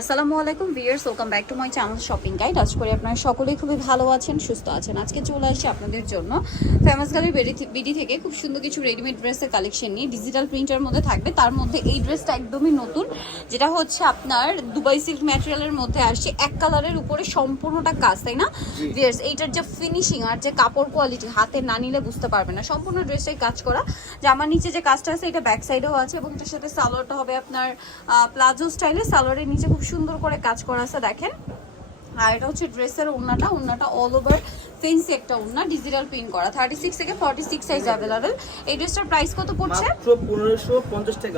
আসসালামু আলাইকুম viewers welcome back to my channel shopping guide. আজ করে আপনারা সকলেই খুবই ভালো আছেন সুস্থ আছেন। আজকে চলে আসছি আপনাদের জন্য। ফেমাস গালির বিডি থেকে খুব সুন্দর কিছু রেডিমেড ড্রেসের কালেকশন নিয়ে। ডিজিটাল প্রিন্টের মধ্যে থাকবে। তার মধ্যে এই ড্রেসটা একদমই নতুন। যেটা হচ্ছে আপনার দুবাই সিল্ক ম্যাটেরিয়ালের মধ্যে আসছে। এক কালারের উপরে সম্পূর্ণটা কাজ তাই না? ভিয়ার্স এইটার যে ফিনিশিং আর যে কাপড় কোয়ালিটি হাতে না নিলে বুঝতে পারবে না। সম্পূর্ণ ড্রেসটাই কাজ করা। জামার নিচে যে কাজটা আছে এটা ব্যাক সাইডেও আছে এবং এটার সাথে সালোয়ারটা হবে আপনার প্লাজো স্টাইলে সালোয়ারের নিচে খুব সুন্দর করে কাজ করা আছে দেখেন। আর এটা হচ্ছে ড্রেসের ওড়নাটা ওড়নাটা অল ওভার ফেন্সি একটা ওড়না ডিজিটাল প্রিন্ট করা। থার্টি সিক্স থেকে ফর্টি সিক্স সাইজ অ্যাভেলেবেল এই ড্রেসটার প্রাইস কত পড়ছে? মাত্র পনেরোশো পঞ্চাশ টাকা।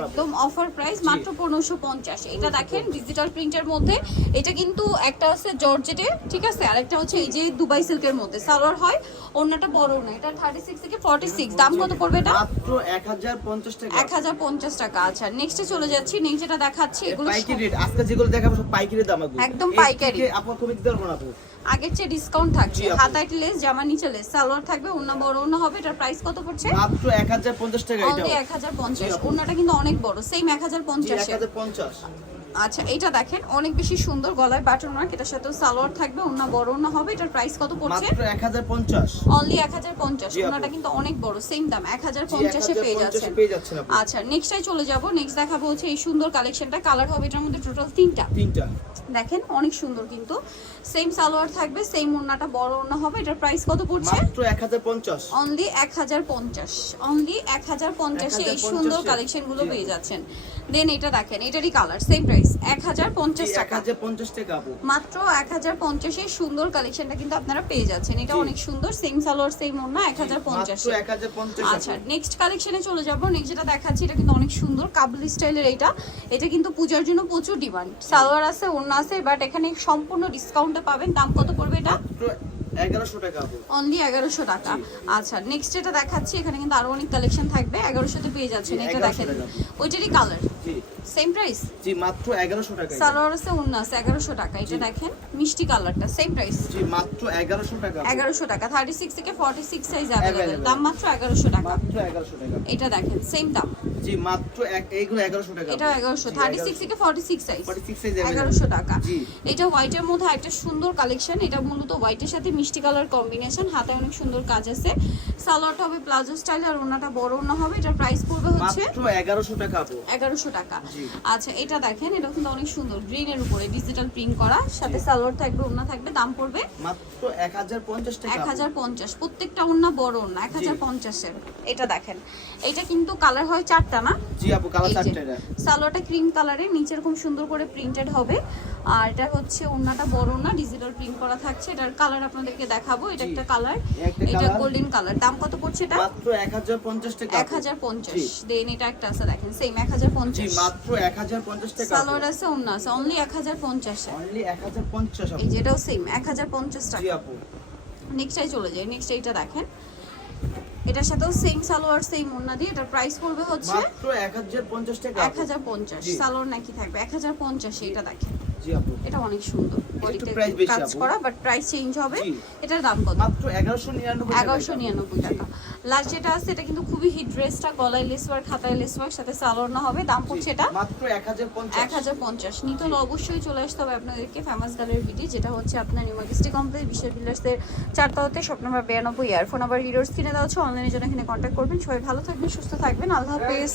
একদম টাকা অফার প্রাইস মাত্র পনেরোশো পঞ্চাশ। এটা দেখেন ডিজিটাল প্রিন্টের মধ্যে। এটা কিন্তু একটা আছে জর্জেটে ঠিক আছে? আরেকটা হচ্ছে এই যে দুবাই সিল্কের মধ্যে। সালোয়ার হয় অন্যটা বড় না এটা থার্টি সিক্স থেকে ফর্টি সিক্স দাম কত পড়বে এটা? মাত্র এক হাজার পঞ্চাশ টাকা। এক হাজার পঞ্চাশ টাকা। আচ্ছা নেক্সটে চলে যাচ্ছি। নেক্সট যেটা দেখাচ্ছি এগুলো পাইকারি রেট আজকে যেগুলো দেখাবো সব পাইকারি দাম একদম পাইকারি। আপনার কমে দিতে পারব না আপু? আগের চেয়ে ডিসকাউন্ট থাকছে। হাতায় লেস জামা নিচে লেস সালোয়ার থাকবে ওন্না বড় ওন্না হবে এটার প্রাইস কত পড়ছে? মাত্র 1050 টাকা এটা 1050 ওন্নাটা কিন্তু অনেক বড় সেম 1050 1050 আচ্ছা এটা দেখেন অনেক বেশি সুন্দর গলায় বাটন মার্ক এটার সাথেও সালোয়ার থাকবে অন্য বড় অন্য হবে এটার প্রাইস কত পড়ছে? মাত্র এক হাজার পঞ্চাশ। অনলি এক হাজার পঞ্চাশ জি, আপু। ওনাটা কিন্তু অনেক বড় সেম দাম এক হাজার জি এক পঞ্চাশে হাজার পেয়ে যাচ্ছেন আচ্ছা নেক্সটাই চলে যাব নেক্সট দেখাবো হচ্ছে এই সুন্দর কালেকশনটা কালার হবে এটার মধ্যে টোটাল তিনটা। তিনটা। দেখেন অনেক সুন্দর কিন্তু। সেম সালোয়ার থাকবে সেম ওড়নাটা বড় ওড়না হবে এটার প্রাইস কত পড়ছে? মাত্র এক হাজার পঞ্চাশ। অনলি এক হাজার পঞ্চাশ অনলি এক হাজার পঞ্চাশে এই সুন্দর এ। কালেকশনগুলো পেয়ে যাচ্ছেন। দেন এটা দেখেন এটারই কালার সেম প্রাইস হাজার পঞ্চাশ টাকা। হাজার পঞ্চাশ টাকা আপু। মাত্র এক হাজার সুন্দর কালেকশনটা কিন্তু আপনারা পেয়ে যাচ্ছেন। এটা অনেক সুন্দর সেম সালোয়ার সেম ওড়না এক হাজার মাত্র পঞ্চাশে এক হাজার পঞ্চাশ আচ্ছা নেক্সট কালেকশনে চলে যাব। নেক্সট যেটা দেখাচ্ছি এটা কিন্তু অনেক সুন্দর কাবলি স্টাইলের এটা। এটা কিন্তু পূজার জন্য প্রচুর ডিমান্ড সালোয়ার আছে ওড়না আছে বাট এখানে সম্পূর্ণ ডিসকাউন্টে পাবেন। দাম কত পড়বে এটা? অনলি এগারোশো টাকা আচ্ছা নেক্সট যেটা দেখাচ্ছি এখানে কিন্তু আরও অনেক কালেকশন থাকবে। এগারোশোতে পেয়ে যাচ্ছেন এটা দেখেন। ওইটারই কালার সেম প্রাইস জি মাত্র এগারোশো টাকা সালোয়ার আছে ওড়না আছে এগারোশো টাকা। এটা দেখেন মিষ্টি কালারটা সেম প্রাইস জি মাত্র এগারোশো টাকা। আপু। এগারোশো টাকা থার্টি সিক্স থেকে forty six size available Available। দাম মাত্র এগারোশো টাকা। মাত্র এগারোশো টাকা। এটা দেখেন সেম দাম। জি মাত্র এইগুলো এগারোশো টাকা। এটা এগারোশো থার্টি সিক্স থেকে forty six size 46 size available। এগারোশো টাকা। জি। এটা হোয়াইটের মধ্যে একটা সুন্দর কালেকশন এটা মূলত হোয়াইটের সাথে মিষ্টি কালার কম্বিনেশন হাতে অনেক সুন্দর কাজ আছে। সালোয়ারটা হবে প্লাজো স্টাইল আর ওনাটা বড় ওনা হবে। এটার প্রাইস পড়বে হচ্ছে মাত্র এগারোশো টাকা আপু। এগারোশো টাকা। জি। আচ্ছা এটা দেখেন এটা কিন্তু অনেক সুন্দর। গ্রিন এর উপরে ডিজিটাল প্রিন্ট করা সাথে সালোয়ার থাকবে ওনা থাকবে দাম পড়বে মাত্র এক হাজার পঞ্চাশ টাকা। এক আপু। হাজার পঞ্চাশ প্রত্যেকটা ওনা বড় ওনা এক হাজার পঞ্চাশের। এটা দেখেন এটা কিন্তু কালার হয় চারটা না? জি আপু কালার চারটা এটা। সালোয়ারটা ক্রিম কালারের নিচে এরকম সুন্দর করে প্রিন্টেড হবে। আর এটা হচ্ছে ওড়নাটা বড় না ডিজিটাল প্রিন্ট করা থাকছে। এটার কালার আপনাদেরকে দেখাবো এটা একটা কালার এটা গোল্ডেন কালার দাম কত পড়ছে এটা? মাত্র এক হাজার পঞ্চাশ টাকা এক আপু। হাজার পঞ্চাশ। জি। দেন এটা একটা আছে দেখেন সেম এক হাজার জি পঞ্চাশ মাত্র এক হাজার পঞ্চাশ টাকা সালোয়ার আছে ওন্না আছে অনলি এক হাজার পঞ্চাশে অনলি এক হাজার পঞ্চাশ আপু এই যেটাও সেম এক হাজার পঞ্চাশ জি টাকা আপু। নেক্সটাই চলে যায় নেক্সট এইটা দেখেন। এটার সাথেও সেম সালোয়ার সেম ওন্না দিয়ে এটার প্রাইস পড়বে হচ্ছে মাত্র এক হাজার পঞ্চাশ টাকা এক আপু। হাজার পঞ্চাশ জি। সালোয়ার নাকি থাকবে? এক হাজার পঞ্চাশে এটা দেখেন। জি আপু। এটা অনেক সুন্দর। কাজ করা বাট প্রাইস চেঞ্জ হবে। এটার দাম কত? মাত্র টাকা। লাস্ট যেটা আছে এটা কিন্তু খুবই হিট ড্রেসটা গলায় লেস ওয়ার্ক খাতায় লেস ওয়ার্ক সাথে সালোয়ার না হবে। দাম পড়ছে এটা মাত্র নিতে হলে অবশ্যই চলে আসতে হবে আপনাদেরকে ফেমাস গালের ভিডি যেটা হচ্ছে আপনার কমপ্লেক্স বিশ্বের চারতলাতে শপ নাম্বার বিরানব্বই ইয়ারফোন আবার হিরোর স্ক্রিনে দেওয়া হচ্ছে। অনলাইনের জন্য এখানে কন্ট্যাক্ট করবেন। সবাই ভালো থাকবেন সুস্থ থাকবেন। আল্লাহ হাফেজ।